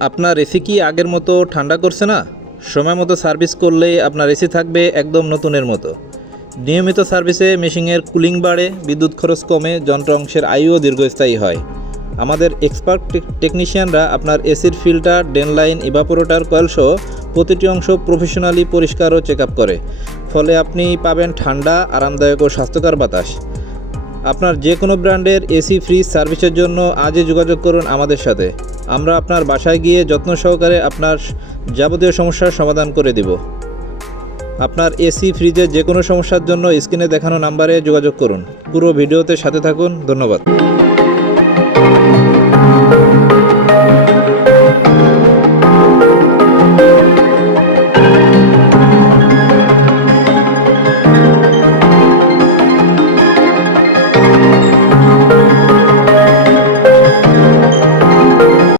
আপনার এসি কি আগের মতো ঠান্ডা করছে না? সময় মতো সার্ভিস করলেই আপনার এসি থাকবে একদম নতুনের মতো। নিয়মিত সার্ভিসে মেশিনের কুলিং বাড়ে, বিদ্যুৎ খরচ কমে, যন্ত্র অংশের আয়ুও দীর্ঘস্থায়ী হয়। আমাদের এক্সপার্ট টেকনিশিয়ানরা আপনার এসির filter drain line evaporator coil সহ প্রতিটি অংশ প্রফেশনালি পরিষ্কার ও চেক করে। ফলে আপনি পাবেন ঠান্ডা, আরামদায়ক ও স্বাস্থ্যকর বাতাস। আপনার যে কোনো ব্র্যান্ডের এসি ফ্রিজ সার্ভিসের জন্য আজই যোগাযোগ করুন আমাদের সাথে। আমরা আপনার বাসায় গিয়ে যত্ন সহকারে আপনার যাবতীয় সমস্যার সমাধান করে দিব। আপনার এসি, ফ্রিজে যে কোনো সমস্যার জন্য স্ক্রিনে দেখানো নাম্বারে যোগাযোগ করুন। পুরো ভিডিওতে সাথে থাকুন। ধন্যবাদ।